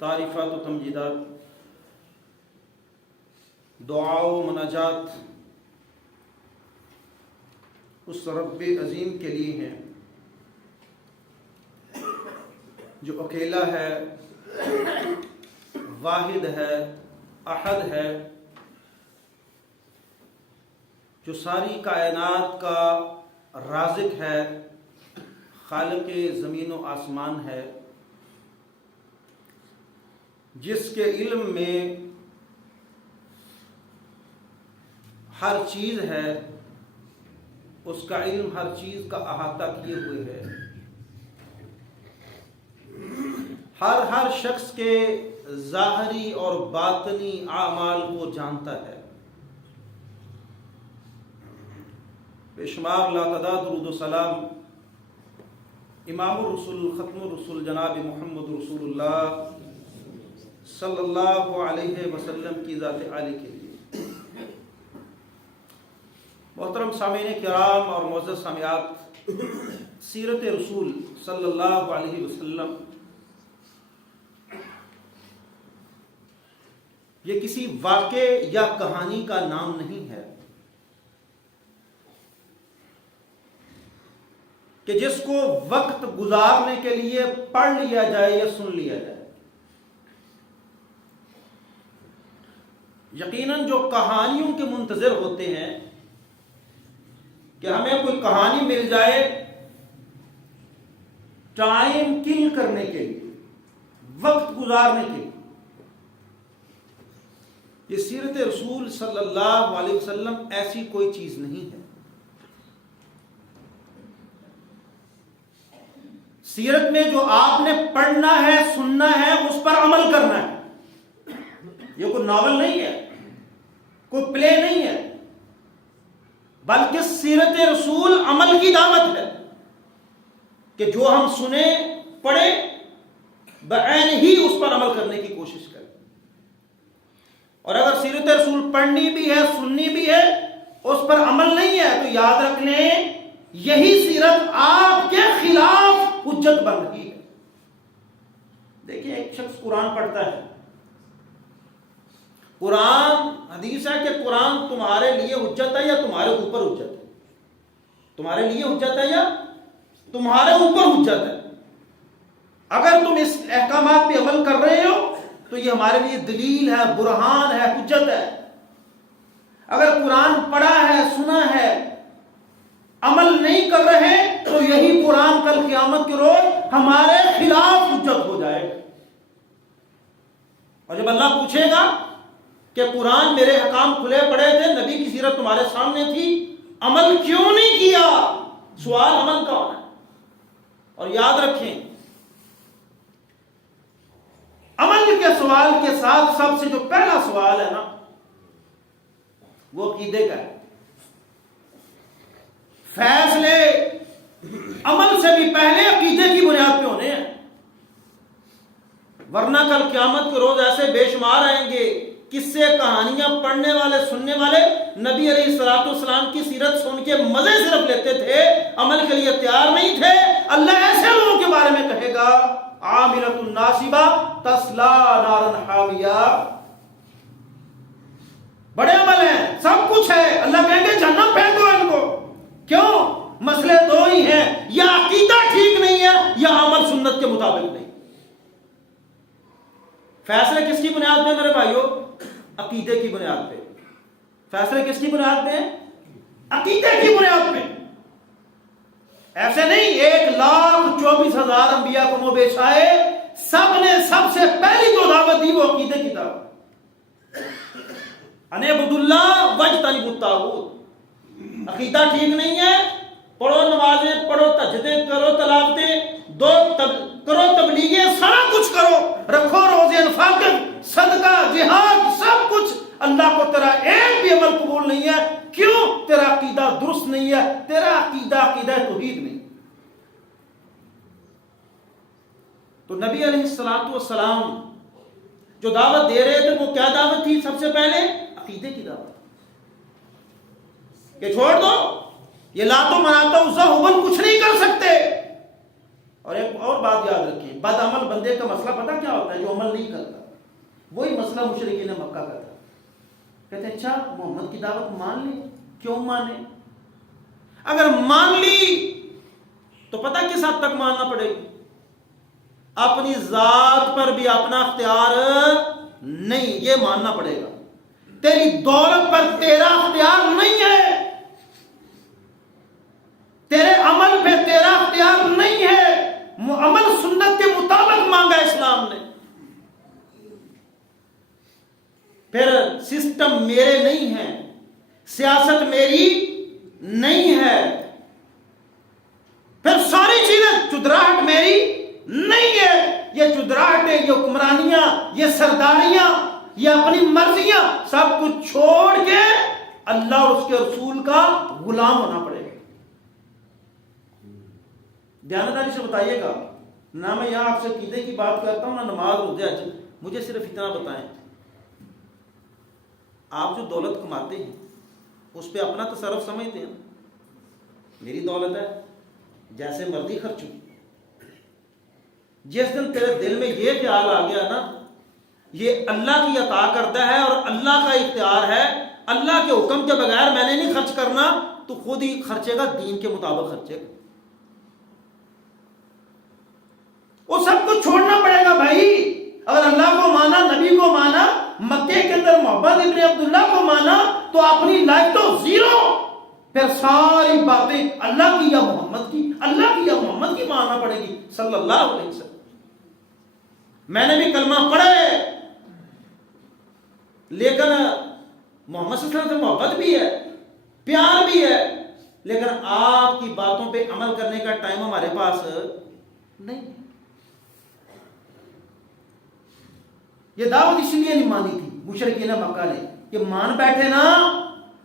تعریفات و تمجیدات، دعا و مناجات اس رب عظیم کے لیے ہیں جو اکیلا ہے، واحد ہے، احد ہے، جو ساری کائنات کا رازق ہے، خالق زمین و آسمان ہے، جس کے علم میں ہر چیز ہے، اس کا علم ہر چیز کا احاطہ کیے ہوئے ہے، ہر شخص کے ظاہری اور باطنی اعمال کو جانتا ہے۔ بے شمار لاتعداد درود و سلام امام الرسول ختم الرسول جناب محمد رسول اللہ صلی اللہ علیہ وسلم کی ذات عالی کے لیے۔ محترم سامعین کرام اور معزز سامعات، سیرت رسول صلی اللہ علیہ وسلم یہ کسی واقعے یا کہانی کا نام نہیں ہے کہ جس کو وقت گزارنے کے لیے پڑھ لیا جائے یا سن لیا جائے۔ یقیناً جو کہانیوں کے منتظر ہوتے ہیں کہ ہمیں کوئی کہانی مل جائے ٹائم کل کرنے کے لیے، وقت گزارنے کے لیے، یہ سیرت رسول صلی اللہ علیہ وسلم ایسی کوئی چیز نہیں ہے۔ سیرت میں جو آپ نے پڑھنا ہے، سننا ہے، اس پر عمل کرنا ہے۔ یہ کوئی ناول نہیں ہے، کوئی پلے نہیں ہے، بلکہ سیرت رسول عمل کی دعوت ہے کہ جو ہم سنیں، پڑھیں، بعین ہی اس پر عمل کرنے کی کوشش کریں۔ اور اگر سیرت رسول پڑھنی بھی ہے، سننی بھی ہے، اس پر عمل نہیں ہے، تو یاد رکھ لیں یہی سیرت آپ کے خلاف حجت بن رہی ہے۔ دیکھیں، ایک شخص قرآن پڑھتا ہے، قرآن، حدیث ہے کہ قرآن تمہارے لیے حجت ہے یا تمہارے اوپر حجت ہے؟ تمہارے لیے حجت ہے یا تمہارے اوپر حجت ہے؟ اگر تم اس احکامات پہ عمل کر رہے ہو تو یہ ہمارے لیے دلیل ہے، برہان ہے، حجت ہے۔ اگر قرآن پڑھا ہے، سنا ہے، عمل نہیں کر رہے تو یہی قرآن کل قیامت کے روز ہمارے خلاف حجت ہو جائے گا۔ اور جب اللہ پوچھے گا کہ قرآن میرے احکام کھلے پڑے تھے، نبی کی سیرت تمہارے سامنے تھی، عمل کیوں نہیں کیا؟ سوال عمل کا ہونا ہے۔ اور یاد رکھیں، عمل کے سوال کے ساتھ سب سے جو پہلا سوال ہے نا، وہ عقیدے کا ہے۔ فیصلے عمل سے بھی پہلے عقیدے کی بنیاد پہ ہونے ہیں، ورنہ کل قیامت کے روز ایسے بے شمار آئیں گے، قصے کہانیاں پڑھنے والے، سننے والے، نبی علیہ الصلوۃ والسلام کی سیرت سن کے مزے صرف لیتے تھے، عمل کے لیے تیار نہیں تھے۔ اللہ ایسے لوگوں کے بارے میں کہے گا عاملۃ ناصبہ تصلی نارا حامیہ، بڑے عمل ہیں، سب کچھ ہے، اللہ کہیں گے جہنم پھینک دو ان کو۔ کیوں؟ مسئلے دو ہی ہیں، یا عقیدہ ٹھیک نہیں ہے یا عمل سنت کے مطابق نہیں۔ فیصلے کس کی بنیاد پہ میرے بھائیو؟ عقیدے کی بنیاد پہ۔ فیصلے کس کی بنیاد پہ؟ عقیدے کی بنیاد پہ۔ ایسے نہیں 1,24,000 انبیاء کو وہ پیش آئے، سب نے سب سے پہلی جو دعوت دی وہ عقیدے کی دعوت، ان اعبدوا اللہ واجتنبوا الطاغوت۔ عقیدہ ٹھیک نہیں ہے، پڑھو نمازیں، پڑھو تہجدیں، کرو تلاوتیں، کرو تبلیغیں، سارا کچھ کرو، رکھو روزے، انفاق، صدقہ، جہاد، سب کچھ، اللہ کو تیرا ایک بھی عمل قبول نہیں ہے۔ کیوں؟ تیرا عقیدہ درست نہیں ہے، تیرا عقیدہ توحید نہیں۔ تو نبی علیہ الصلوۃ والسلام جو دعوت دے رہے تھے وہ کیا دعوت تھی؟ سب سے پہلے عقیدے کی دعوت، کہ چھوڑ دو، یہ لات و منات و عزا ہبل کچھ نہیں کر سکتے، اور ایک اور بات یاد رکھیں، بد عمل بندے کا مسئلہ پتہ کیا ہوتا ہے؟ جو عمل نہیں کرتا. وہی مسئلہ مشرکین مکہ کا تھا. کہتے ہیں اچھا محمد کی دعوت مان لی، کیوں مانے؟ اگر مان لی تو پتہ کس حد تک ماننا پڑے گی؟ اپنی ذات پر بھی اپنا اختیار نہیں، یہ ماننا پڑے گا. تیری دولت پر تیرا اختیار نہیں ہے، تیرے عمل پہ تیرا اختیار نہیں ہے. عمل سنت کے مطابق مانگا اسلام نے. پھر سسٹم میرے نہیں ہے، سیاست میری نہیں ہے، پھر ساری چیزیں چدراہٹ میری نہیں ہے. یہ چدراہٹیں، یہ حکمرانیاں، یہ سرداریاں، یہ اپنی مرضیاں سب کچھ چھوڑ کے اللہ اور اس کے رسول کا غلام ہونا پڑے گا. دیانتداری سے بتائیے گا. نہ میں یہاں آپ سے عقیدے کی بات کرتا ہوں، نہ نماز روزے حج. مجھے صرف اتنا بتائیں، آپ جو دولت کماتے ہیں اس پہ اپنا تصرف سمجھتے ہیں؟ میری دولت ہے، جیسے مرضی خرچ ہو. جس دن تیرے دل میں یہ خیال آ گیا نا یہ اللہ کی عطا کرتا ہے اور اللہ کا اختیار ہے، اللہ کے حکم کے بغیر میں نے نہیں خرچ کرنا، تو خود ہی خرچے گا، دین کے مطابق خرچے گا. وہ سب کچھ چھوڑنا پڑے گا بھائی. اگر اللہ کو مانا، نبی کو مانا، مکے کے اندر محمد ابن عبداللہ کو مانا، تو اپنی لائف تو زیرو. پھر ساری باتیں اللہ کی یا محمد کی، اللہ کی یا محمد کی ماننا پڑے گی صلی اللہ علیہ وسلم. میں نے بھی کلمہ پڑھا ہے، لیکن محمد صلی اللہ علیہ وسلم سے محبت بھی ہے، پیار بھی ہے، لیکن آپ کی باتوں پہ عمل کرنے کا ٹائم ہمارے پاس نہیں. یہ دعوت اس لیے نہیں مانی تھی مشرکین مکہ نے کہ مان بیٹھے نا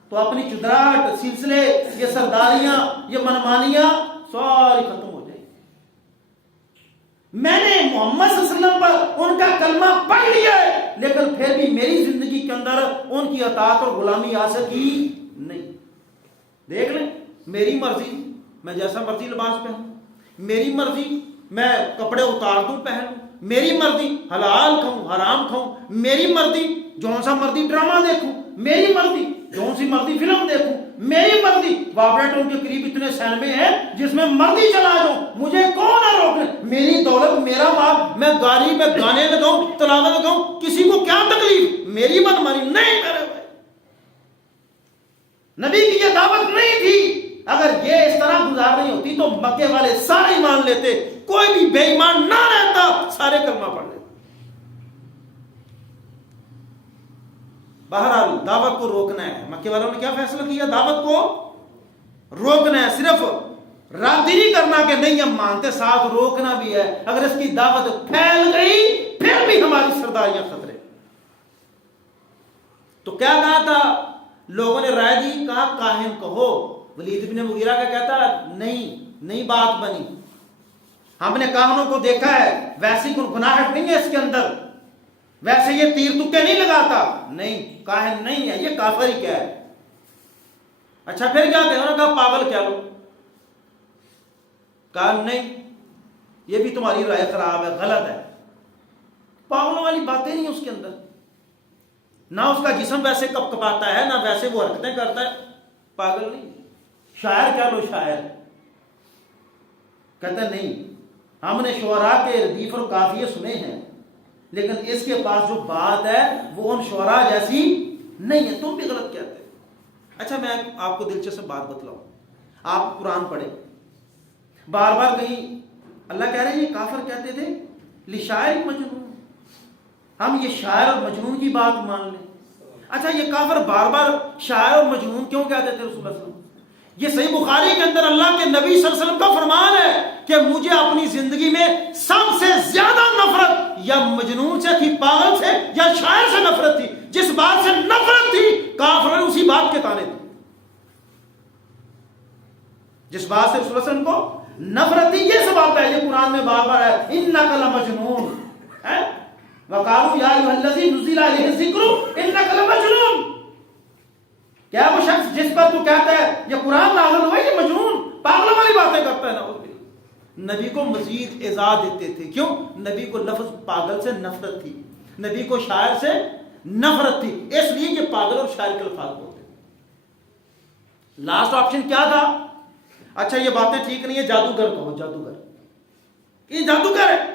تو اپنی چدراہٹ، سلسلے، یہ سرداریاں، یہ منمانیاں ساری ختم ہو جائیں. میں نے محمد صلی اللہ علیہ وسلم پر ان کا کلمہ پڑھ لیا ہے، لیکن پھر بھی میری زندگی کے اندر ان کی اطاعت اور غلامی آ سکی نہیں. دیکھ لیں، میری مرضی میں جیسا مرضی لباس پہنوں، میری مرضی میں کپڑے اتار دوں پہنوں، میری مرضی حلال کھاؤں حرام کھاؤں، میری مرضی جون سا مرضی ڈرامہ دیکھوں، میری مرضی جون سی مرضی فلم دیکھوں، میری مرضی وابریٹر کے قریب اتنے سینمے ہیں جس میں مرضی چلا جاؤں، مجھے کون نہ روکے. میری دولت، میرا مال، میں گاڑی میں گانے لگاؤں، تلاوت لگاؤں، کسی کو کیا تکلیف؟ میری منمانی نہیں. میرے بھائی نبی کی یہ دعوت نہیں تھی. اگر یہ اس طرح گزار نہیں ہوتی تو مکے والے سارے مان لیتے، کوئی بھی بے ایمان نہ رہتا، سارے کلمہ پڑھ لیتے. بہرحال دعوت کو روکنا ہے. مکے والوں نے کیا فیصلہ کیا؟ دعوت کو روکنا ہے. صرف راضی نہیں کرنا کہ نہیں ہم مانتے، ساتھ روکنا بھی ہے. اگر اس کی دعوت پھیل گئی پھر بھی ہماری سرداریاں خطرے. تو کیا کہا تھا؟ لوگوں نے رائے دی، کہا کاہن کہو. ولید بن مغیرہ کا کہتا نہیں بات بنی. ہم نے کاہنوں کو دیکھا ہے، ویسی گناہٹ نہیں ہے اس کے اندر، ویسے یہ تیر تکے نہیں لگاتا. نہیں، کاہن نہیں ہے، یہ کافر ہی کیا ہے. اچھا پھر کیا کہا؟ انہوں نے کہا پاگل کیا لو. کہا نہیں، یہ بھی تمہاری رائے خراب ہے، غلط ہے. پاگلوں والی باتیں نہیں اس کے اندر. نہ اس کا جسم ویسے کپ کپاتا ہے، نہ ویسے وہ حرکتیں کرتا ہے. پاگل نہیں. شاعر کیا لو، شاعر. کہتا نہیں، ہم نے شعراء کے ردیف اور قافیے سنے ہیں، لیکن اس کے پاس جو بات ہے وہ ان شعراء جیسی نہیں ہے. تم بھی غلط کہتے. اچھا میں آپ کو دلچسپ بات بتلاؤں. آپ قرآن پڑھیں، بار بار کہیں اللہ کہہ رہے ہیں یہ کافر کہتے تھے لشاعر مجنون. ہم یہ شاعر اور مجنون کی بات مان لیں. اچھا یہ کافر بار بار شاعر اور مجنون کیوں کہتے تھے رسول اللہ صلی اللہ علیہ وسلم؟ یہ صحیح بخاری کے اندر اللہ کے نبی صلی اللہ علیہ وسلم کا فرمان ہے کہ مجھے اپنی زندگی میں سب سے زیادہ نفرت یا مجنون سے تھی، پاگل سے یا شاعر سے نفرت تھی. جس بات سے نفرت تھی کافر نے اسی بات کے تانے تھے. جس بات سے رسول اللہ صلی اللہ علیہ وسلم کو نفرت تھی یہ سبب ہے. یہ قرآن میں بار بار ہے انک لمجنون ہے وقالوا یا ایھا الذی نزل علیہ الذکر انک لمجنون. کیا وہ شخص جس پر تو کہتا ہے یہ قرآن نازل ہوا ہے یہ مجنون، پاگلوں والی باتیں کرتا ہے نا. نبی کو مزید ایزا دیتے تھے. کیوں؟ نبی کو لفظ پاگل سے نفرت تھی, نبی کو شاعر سے نفرت تھی, اس لیے کہ پاگل اور شاعر کے الفاظ بولتے. لاسٹ آپشن کیا تھا؟ اچھا یہ باتیں ٹھیک نہیں ہے, جادوگر کہو, جادوگر, یہ جادوگر ہے.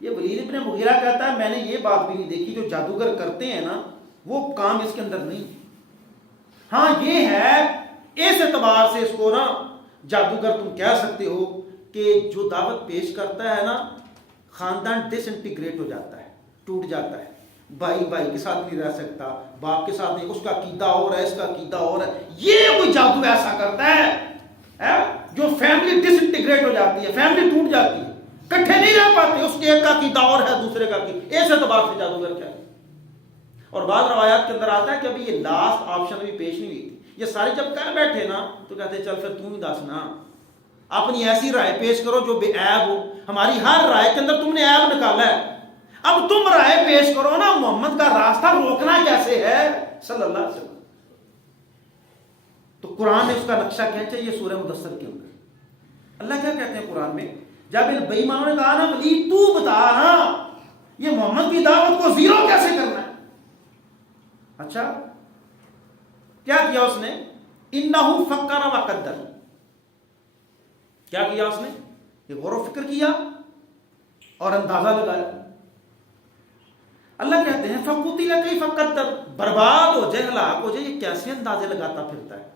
یہ ولید ابن مغیرہ کہتا ہے میں نے یہ بات بھی نہیں دیکھی, جو جادوگر کرتے ہیں نا وہ کام اس کے اندر نہیں. ہاں یہ ہے, اس اعتبار سے اس کو نا جادوگر تم کہہ سکتے ہو کہ جو دعوت پیش کرتا ہے نا, خاندان ڈس انٹیگریٹ ہو جاتا ہے, ٹوٹ جاتا ہے, بھائی بھائی کے ساتھ نہیں رہ سکتا, باپ کے ساتھ نہیں, اس کا عقیدہ اور ہے, اس کا عقیدہ اور ہے. یہ کوئی جادو ایسا کرتا ہے جو فیملی ڈس انٹیگریٹ ہو جاتی ہے, فیملی ٹوٹ جاتی ہے, کٹھے نہیں رہ پاتے, اس کے ایک کا عقیدہ اور ہے, دوسرے کا عقیدہ. اس اعتبار سے جادوگر کیا ہے. اور بعض روایات کے اندر آتا ہے کہ ابھی یہ لاسٹ آپشن ابھی پیش نہیں ہوئی تھی, یہ سارے جب کر بیٹھے نا تو کہتے چل پھر تم ہی دسنا, اپنی ایسی رائے پیش کرو جو بے عیب ہو. ہماری ہر رائے کے اندر تم نے عیب نکالا ہے, اب تم رائے پیش کرو نا, محمد کا راستہ روکنا کیسے ہے صلی اللہ علیہ وسلم. تو قرآن نے اس کا نقشہ کھینچا. یہ سورہ مدثر کے اندر اللہ کیا کہتے ہیں قرآن میں, جب ان بے ایمانوں نے کہا نا ولی تو بتا نا یہ محمد کی دعوت کو زیرو کیسے کرنا ہے. اچھا کیا کیا اس نے؟ انہو فکر و قدر. کیا کیا اس نے؟ یہ غور و فکر کیا اور اندازہ لگایا. اللہ کہتے ہیں فقتل کیف قدر, برباد ہو جائے, ہلاک ہو جائے, یہ کیسے اندازے لگاتا پھرتا ہے.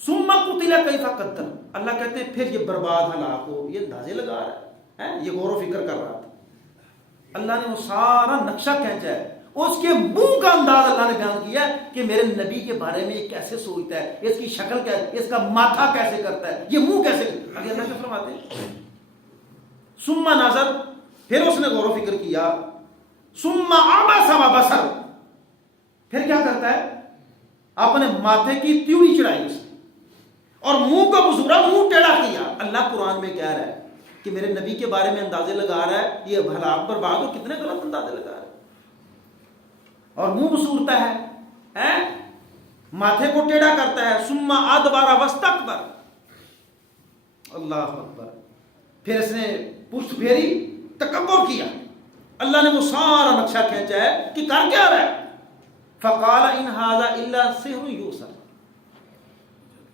ثم قتل کیف قدر, اللہ کہتے ہیں پھر یہ برباد ہلاک ہو, یہ اندازے لگا رہا ہے, یہ غور و فکر کر رہا تھا. اللہ نے وہ سارا نقشہ کھینچا ہے, اس کے منہ کا انداز اللہ نے بیان کیا ہے کہ میرے نبی کے بارے میں یہ کیسے سوچتا ہے, اس کی شکل کیا ہے, اس کا ماتھا کیسے کرتا ہے, یہ منہ کیسے کرتا ہے. آگے اللہ کیا فرماتے ہیں, ثم نظر, پھر اس نے غور و فکر کیا, ثم عبس و بصر, پھر کیا کرتا ہے, اپنے ماتھے کی تیوری چڑھائی اس نے اور منہ کو بزورا, منہ ٹیڑھا کیا. اللہ قرآن میں کہہ رہا ہے کہ میرے نبی کے بارے میں اندازے لگا رہا ہے, یہ ہلاک برباد ہو, کتنے غلط اندازے لگا رہا ہے, اور منہ بسورتا ہے, ماتھے کو ٹیڑھا کرتا ہے. ثم ادبر واستکبر, اللہ اکبر, پھر اس نے پشت پھیری, تکبر کیا. اللہ نے وہ سارا نقشہ کھینچا ہے کہ کر کیا رہا ہے. فقال ان ھذا الا سحر یوسر,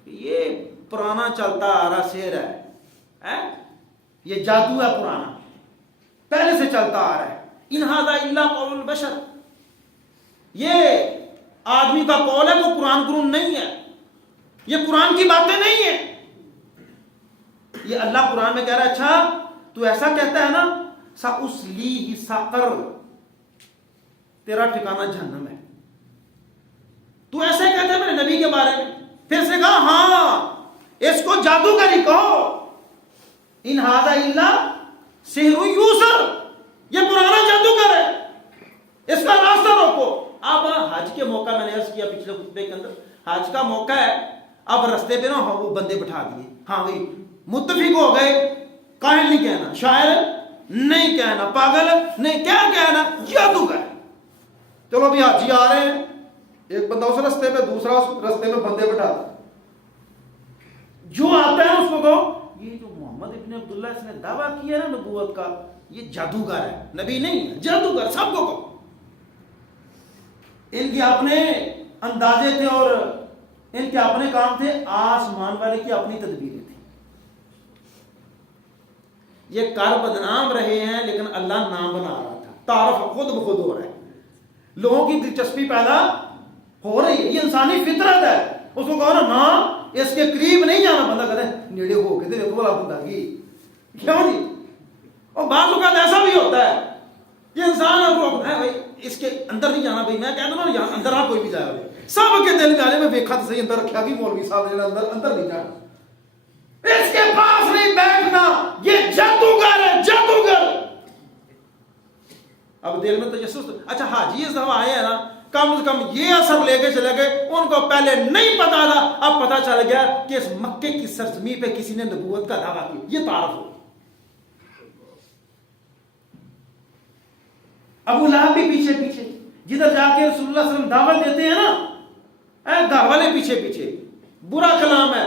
یہ پرانا چلتا آ رہا سحر ہے, یہ جادو ہے پرانا, پہلے سے چلتا آ رہا ہے. ان ھذا الا قول البشر, یہ آدمی کا قول ہے, وہ قرآن نہیں ہے, یہ قرآن کی باتیں نہیں ہیں. یہ اللہ قرآن میں کہہ رہا ہے اچھا تو ایسا کہتا ہے نا, سأصلیہ سقر, تیرا ٹھکانہ جہنم ہے, تو ایسے کہتا ہے میرے نبی کے بارے میں. پھر سے کہا ہاں اس کو جادوگر ہی کہو, ان ھذا الا سحر یوسر, یہ پرانا جادوگر ہے, اس کا راستہ روکو. اب حج کے موقع میں نے عرض کیا پچھلے خطبے کے اندر, حج کا موقع ہے, اب رستے پہ نا وہ بندے بٹھا دیے, ہاں بھائی متفق ہو گئے, کاہل نہیں کہنا, شاعر نہیں کہنا, پاگل نہیں, کیا کہنا, جادوگر. چلو ابھی حاجی آ رہے ہیں, ایک بندہ اس رستے پہ, دوسرا اس رستے میں بندے بٹھا دے, جو آتا ہے اس کو کہو یہ جو محمد ابن عبداللہ اس نے دعویٰ کیا ہے نا نبوت کا, یہ جادوگر ہے, نبی نہیں ہے, جادوگر. سب کو کہو. ان کے اپنے اندازے تھے اور ان کے اپنے کام تھے, آسمان والے کی اپنی تدبیریں تھیں. یہ کار بدنام رہے ہیں لیکن اللہ نام بنا رہا تھا, تعارف خود بخود ہو رہا ہے, لوگوں کی دلچسپی پیدا ہو رہی ہے, یہ انسانی فطرت ہے. اس کو کہو نا اس کے قریب نہیں جانا, بندہ کہتا ہے نیڑے ہو کے دیکھو بلا بندہ کی کیوں جی. اور بعض اوقات ایسا بھی ہوتا ہے یہ انسان روکتا ہے, بھائی اس کے اندر نہیں جانا, بھائی میں کہتا ہوں نا اندر آپ کوئی بھی جائے, سب کے دل جانے میں دیکھا تو صحیح, اندر رکھا بھی مولوی صاحب نے اندر نہیں جانا, اس کے پاس نہیں بیٹھنا, یہ جادوگر ہے, جادوگر. اب دل میں تجسس, اچھا حاجی اس دفعہ آئے ہیں نا, کم از کم یہ اثر لے کے چلے گئے, ان کو پہلے نہیں پتا تھا, اب پتا چل گیا کہ اس مکے کی سرزمین پہ کسی نے نبوت کا دعویٰ کیا, یہ تعارف ہو. ابو لہب بھی پیچھے پیچھے, جدھر جا کے رسول اللہ صلی اللہ علیہ وسلم دعوت دیتے ہیں نا, گھر والے پیچھے پیچھے, برا کلام ہے,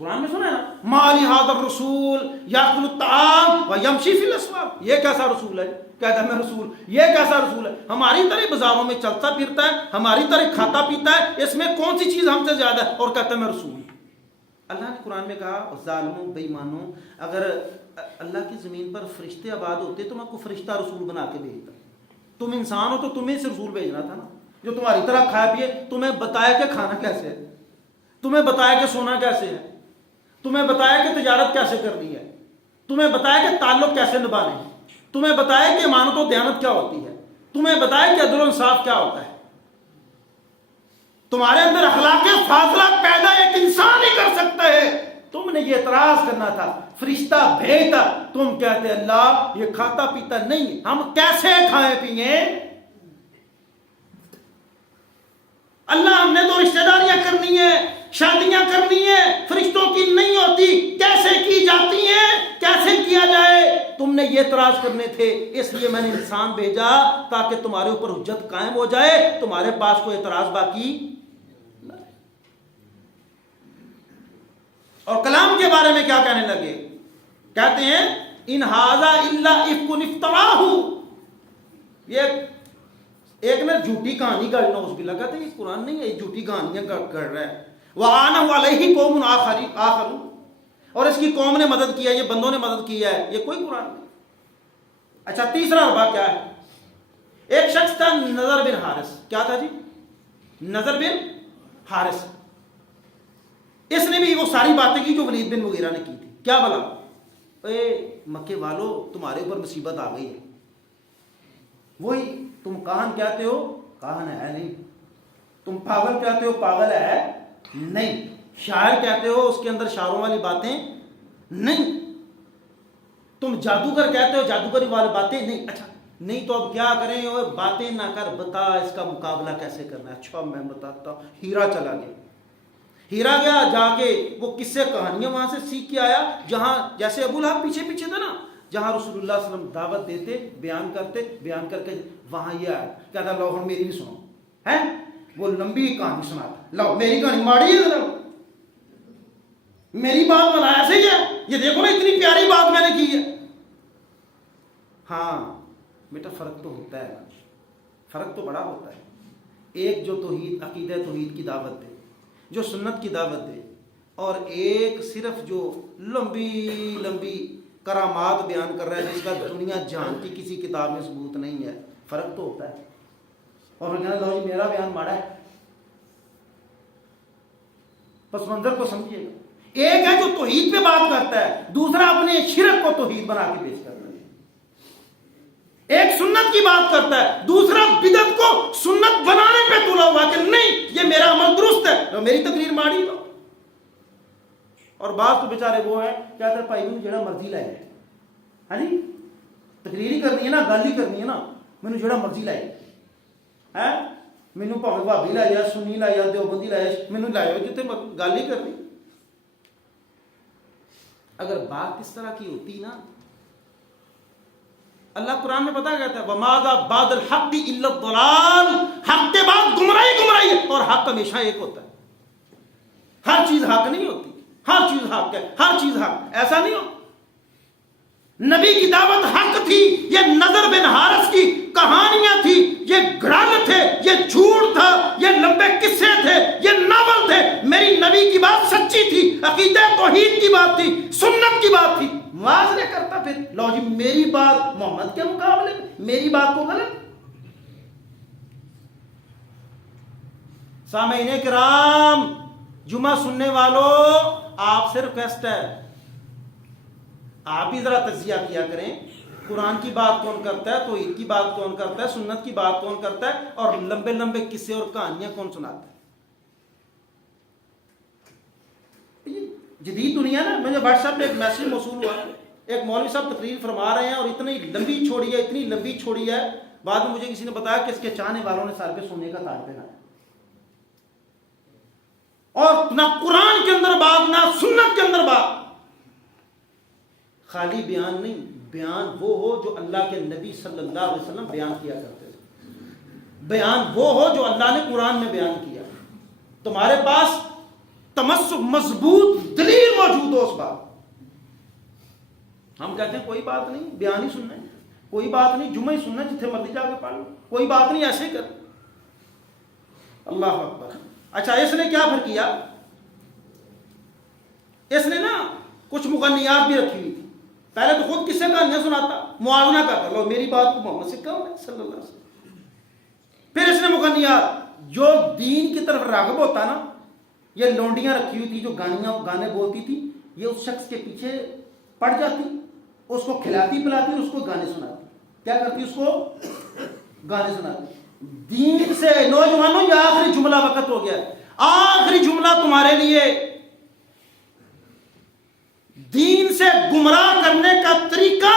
قرآن میں سنا ہے نا، مالی ھذا الرسول یاکل الطعام ویمشی فی الاسواق، یہ کیسا رسول ہے؟ کہتا ہے میں رسول، یہ کیسا رسول ہے؟ ہماری طرح بازاروں میں چلتا پھرتا ہے، ہماری طرح کھاتا پیتا ہے، اس میں کون سی چیز ہم سے زیادہ ہے؟ اور کہتا ہے میں رسول۔ اللہ نے قرآن میں کہا ظالموں بے ایمانوں، اگر اللہ کی زمین پر فرشتے آباد ہوتے تو میں کوئی فرشتہ رسول بنا کے بھیجتا، تم انسان ہو تو تمہیں سے رسول بھیجنا تھا نا، جو تمہاری طرح کھائے پیے، تمہیں بتایا کہ کھانا کیسے ہے، تمہیں بتایا کہ سونا کیسے ہے، تمہیں بتایا کہ تجارت کیسے کرنی ہے، تمہیں بتایا کہ تعلق کیسے نبھانے ہیں، تمہیں بتایا کہ امانت و دیانت کیا ہوتی ہے، تمہیں بتایا کہ عدل و انصاف کیا ہوتا ہے۔ تمہارے اندر اخلاق فاضلہ پیدا ایک انسان ہی کر سکتا ہے۔ تم نے یہ اعتراض کرنا تھا، فرشتہ بھیجتا، تم کہتے اللہ یہ کھاتا پیتا نہیں، ہم کیسے کھائیں پیئیں؟ اللہ ہم نے تو رشتہ داریاں کرنی ہے، شادیاں کرنی ہے، فرشتوں کی نہیں ہوتی، کیسے کی جاتی ہیں، کیسے کیا جائے؟ تم نے یہ اعتراض کرنے تھے، اس لیے میں نے انسان بھیجا تاکہ تمہارے اوپر حجت قائم ہو جائے، تمہارے پاس کوئی اعتراض باقی نہ رہے۔ اور کلام کے بارے میں کیا کہنے لگے؟ کہتے ہیں ان ھذا الا افک افتراہ، یہ ایک نے جھوٹی کہانی گڑنا، اس بھی لگا تھا یہ قرآن نہیں ہے، یہ جھوٹی کہانیاں گڑ رہا ہے۔ وَعَانَهُ عَلَيْهِ قَوْمٌ آخَرُونَ، اور اس کی قوم نے مدد کیا، یہ بندوں نے مدد کیا ہے، یہ کوئی قرآن نہیں۔ اچھا تیسرا ربا کیا ہے؟ ایک شخص تھا نضر بن حارث، کیا تھا جی؟ نضر بن حارث، اس نے بھی وہ ساری باتیں کی جو ولید بن مغیرہ نے کی تھی۔ کیا بلا؟ اے مکے والو تمہارے اوپر مصیبت آ گئی ہے، وہی تم کاہن کہتے ہو کاہن ہے نہیں، تم پاگل کہتے ہو پاگل ہے نہیں، شاعر کہتے ہو اس کے اندر شاعروں والی باتیں نہیں، تم جادوگر کہتے ہو جادوگری والی باتیں نہیں۔ اچھا نہیں تو اب کیا کریں؟ وہ باتیں نہ کر، بتا اس کا مقابلہ کیسے کرنا ہے۔ اچھا میں بتاتا ہوں۔ ہیرا چلا گیا، ہیرا گیا جا کے وہ قصے کہانیاں وہاں سے سیکھ کے آیا، جہاں جیسے ابو لہب پیچھے پیچھے تھا نا، جہاں رسول اللہ صلی اللہ علیہ وسلم دعوت دیتے، بیان کرتے، بیان کر کے وہاں یہ آیا، کہتا لو ہم میری بھی سنو، ہے وہ لمبی کہانی سناتا، لو میری کہانی ماڑی ہے ذرا، میری بات بنایا سے ہے، یہ دیکھو نا اتنی پیاری بات میں نے کی ہے۔ ہاں بیٹا فرق تو ہوتا ہے، فرق تو بڑا ہوتا ہے۔ ایک جو توحید عقیدہ توحید کی دعوت دے، جو سنت کی دعوت دے، اور ایک صرف جو لمبی لمبی کرامات بیان کر رہا ہے جس کا دنیا جہان کی کسی کتاب میں ثبوت نہیں ہے، فرق تو ہوتا ہے۔ اور کہنا لو جی میرا بیان ماڑا ہے، پس منظر کو سمجھیے گا۔ ایک ہے جو توحید پہ بات کرتا ہے، دوسرا اپنے شرک کو توحید بنا کے پیش کرتا ہے۔ ایک سنت کی بات کرتا ہے، دوسرا بدعت کو سنت بنانے پہ تلا ہوا کہ نہیں یہ میرا عمل درست ہے، تو میری تقریر ماڑی لو۔ اور بعض تو بیچارے وہ ہے کہتے ہیں بھائی مجھے جڑا مرضی لائے، ہاں جی تقریر ہی کرنی ہے نا، گل ہی کرنی ہے نا، مینوں جڑا مرضی لائے ہے، مینوں بھاوے بھابی لائے یا سنی لائے یا دیوبندی لائے، مینوں لائے جتے گل ہی کرنی۔ اگر بات اس طرح کی ہوتی نا، اللہ قرآن میں پتا کہتا ہے وَمَاذَا بَعْدَ الْحَقِّ إِلَّا الضَّلَالُ، حق کے بعد گمراہی گمراہی ہے، اور حق ہمیشہ ایک ہوتا ہے۔ ہر چیز حق نہیں ہوتی، ہر چیز حق ہے، ہر چیز حق ایسا نہیں ہوتا۔ نبی کی دعوت حق تھی، یہ نضر بن حارث کی کہانیاں تھی، یہ گڑھن تھے، یہ جھوٹ تھا، یہ لمبے قصے تھے، یہ ناول تھے۔ میری نبی کی بات سچی تھی، عقیدہ توحید کی بات تھی، سنت کی بات تھی۔ واضح کرتا پھر لو جی میری بات محمد کے مقابلے میں، میری بات کو غلط۔ سامعین کرام، جمعہ سننے والوں، آپ سے ریکویسٹ ہے آپ بھی ذرا تجزیہ کیا کریں، قرآن کی بات کون کرتا ہے، توحید کی بات کون کرتا ہے، سنت کی بات کون کرتا ہے، اور لمبے لمبے قصے اور کہانیاں کون سناتا ہے۔ جدید دنیا نا، مجھے واٹس ایپ پہ ایک میسج موصول ہوا، ایک مولوی صاحب تقریر فرما رہے ہیں اور اتنی لمبی چھوڑی ہے، اتنی لمبی چھوڑی ہے، بعد میں مجھے کسی نے بتایا کہ اس کے چاہنے والوں نے سر پہ سونے کا تاج پہنا ہے، اور نہ قرآن کے اندر بات، نہ سنت کے اندر بات۔ خالی بیان نہیں، بیان وہ ہو جو اللہ کے نبی صلی اللہ علیہ وسلم بیان کیا کرتے تھے، بیان وہ ہو جو اللہ نے قرآن میں بیان کیا۔ تمہارے پاس تمسک مضبوط دلیل موجود ہو اس بات. ہم کہتے ہیں کوئی بات نہیں, بیان ہی سننا ہے, کوئی بات نہیں, جمعہ ہی سننا ہے, جتنے مرضی جا کے پڑھ لو, کوئی بات نہیں, ایسے ہی کر. اللہ اکبر. اچھا اس نے کیا پھر کیا, اس نے نا کچھ مغنیات بھی رکھی ہوئی تھی. پہلے تو خود کس سے کہانیاں سناتا, موازنہ کرتا, لو میری بات کو محمد سے کہو صلی اللہ علیہ وسلم. پھر اس نے مغنیات, جو دین کی طرف راغب ہوتا نا, یہ لونڈیاں رکھی ہوئی تھی جو گانے بولتی تھی, یہ اس شخص کے پیچھے پڑ جاتی, اس کو کھلاتی پلاتی اور اس کو گانے سناتی. کیا کرتی, اس کو گانے سناتی. دین سے نوجوانوں, یہ آخری جملہ وقت ہو گیا, آخری جملہ تمہارے لیے. دین سے گمراہ کرنے کا طریقہ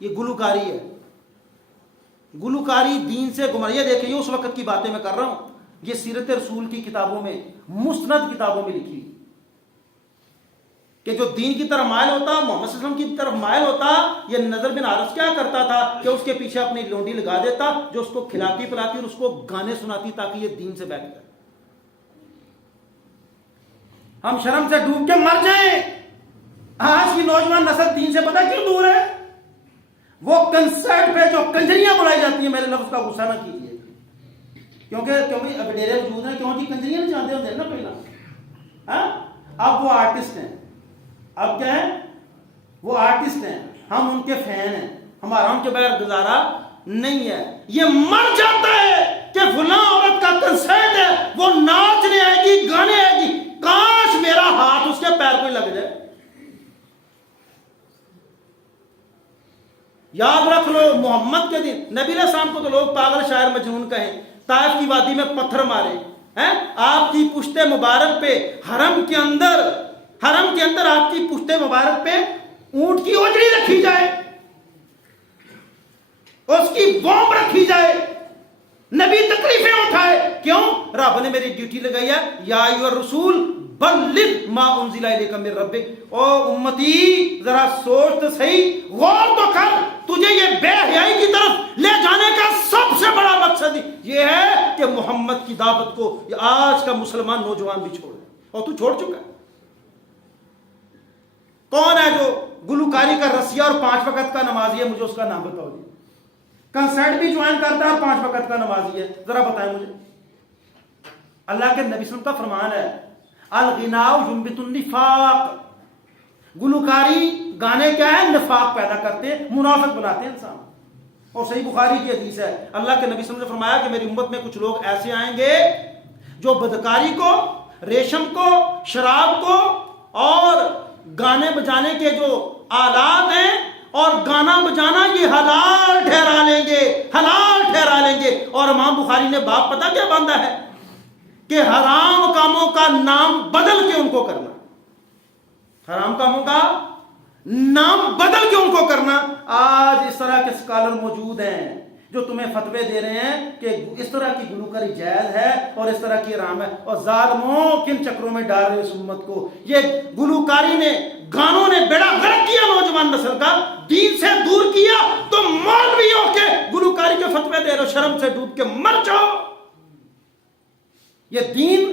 یہ گلوکاری ہے. گلوکاری دین سے گمراہ. یہ دیکھیں, یہ اس وقت کی باتیں میں کر رہا ہوں, یہ سیرت رسول کی کتابوں میں, مستند کتابوں میں لکھی کہ جو دین کی طرف مائل ہوتا, محمد صلی اللہ علیہ وسلم کی طرف مائل ہوتا, یہ نضر بن حارث کیا کرتا تھا کہ اس کے پیچھے اپنی لونڈی لگا دیتا جو اس کو کھلاتی پلاتی اور اس کو گانے سناتی تاکہ یہ دین سے بیٹھ جائے. ہم شرم سے ڈوب کے مر جائیں. آج کی نوجوان نسل دین سے پتہ کیوں دور ہے؟ وہ کنسرٹ پہ جو کنجریاں بلائی جاتی ہیں, میرے لفظ کا غصہ نہ کیجیے, کیونکہ اب ڈیرے وجود ہیں, کیوں جی کنجریاں نہیں جانتے ہوتے نا پہلا. ہاں, اب وہ آرٹسٹ ہیں, اب کیا ہے, وہ آرٹسٹ ہیں, ہم ان کے فین ہیں, ہمارا ان کے بغیر گزارا نہیں ہے. یہ مر جاتا ہے کہ فلاں عورت کا کنسرٹ ہے, وہ ناچنے آئے گی, گانے آئے گی, کاش میرا ہاتھ اس کے پیر کو لگ جائے. یاد رکھ لو, محمد کے دن نبی علیہ السلام کو تو لوگ پاگل شاعر مجنون کہیں, طائف کی وادی میں پتھر مارے ہیں, آپ کی پشت مبارک پہ حرم کے اندر آپ کی پشت مبارک پہ اونٹ کی اوجڑی رکھی جائے, اس کی بوم رکھی جائے, نبی تکلیفیں اٹھائے. کیوں؟ رب نے میری ڈیوٹی لگائی ہے, یا ایھا الرسول بلغ ما انزل الیک من ربک. او امتی ذرا سوچ تو صحیح, غور تو کر, تجھے یہ بے حیائی کی طرف لے جانے کا سب سے بڑا مقصد یہ ہے کہ محمد کی دعوت کو آج کا مسلمان نوجوان بھی چھوڑے, اور تو چھوڑ چکا ہے. کون ہے جو گلوکاری کا رسیہ اور 5 وقت کا نمازی ہے؟ مجھے اس کا نام بتاؤ جی. کنسرٹ بھی جوائن کرتا ہے اور 5 وقت کا نمازی ہے, ذرا بتائیں مجھے. اللہ کے نبی صلی اللہ علیہ وسلم کا فرمان ہے, الغناء ينبت النفاق. گلوکاری گانے کیا ہے؟ نفاق پیدا کرتے ہیں, منافق بناتے ہیں انسان. اور صحیح بخاری کی حدیث ہے, اللہ کے نبی صلی اللہ علیہ وسلم نے فرمایا کہ میری امت میں کچھ لوگ ایسے آئیں گے جو بدکاری کو, ریشم کو, شراب کو اور گانے بجانے کے جو آلات ہیں اور گانا بجانا یہ حلال ٹھہرا لیں گے, حلال ٹھہرا لیں گے. اور امام بخاری نے باب پتہ کیا باندھا ہے کہ حرام کاموں کا نام بدل کے ان کو کرنا, حرام کاموں کا نام بدل کے ان کو کرنا. آج اس طرح کے اسکالر موجود ہیں جو تمہیں فتوے دے رہے ہیں کہ اس طرح کی گلوکاری جائز ہے اور اس طرح کی حرام ہے, اور ظالموں کن چکروں میں ڈال رہے اس امت کو. یہ گلوکاری نے, گانوں نے بیڑا غرق کیا نوجوان نسل کا, دین سے دور کیا. تو مولوی ہو کے گلوکاری کے فتوے دے رہے ہو, شرم سے ڈوب کے مر جاؤ. یہ دین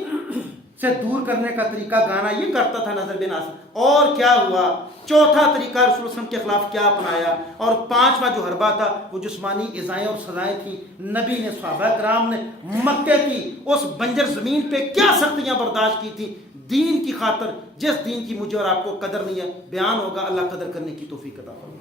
سے دور کرنے کا طریقہ گانا یہ کرتا تھا نضر بن حارث. اور کیا ہوا؟ چوتھا طریقہ رسول اللہ صلی اللہ علیہ وسلم کے خلاف کیا اپنایا, اور 5واں جو حربہ تھا وہ جسمانی ایذائیں اور سزائیں تھیں. نبی نے, صحابہ کرام نے مکے کی اس بنجر زمین پہ کیا سختیاں برداشت کی تھی دین کی خاطر, جس دین کی مجھے اور آپ کو قدر نہیں ہے. بیان ہوگا, اللہ قدر کرنے کی توفیق عطا فرمائے.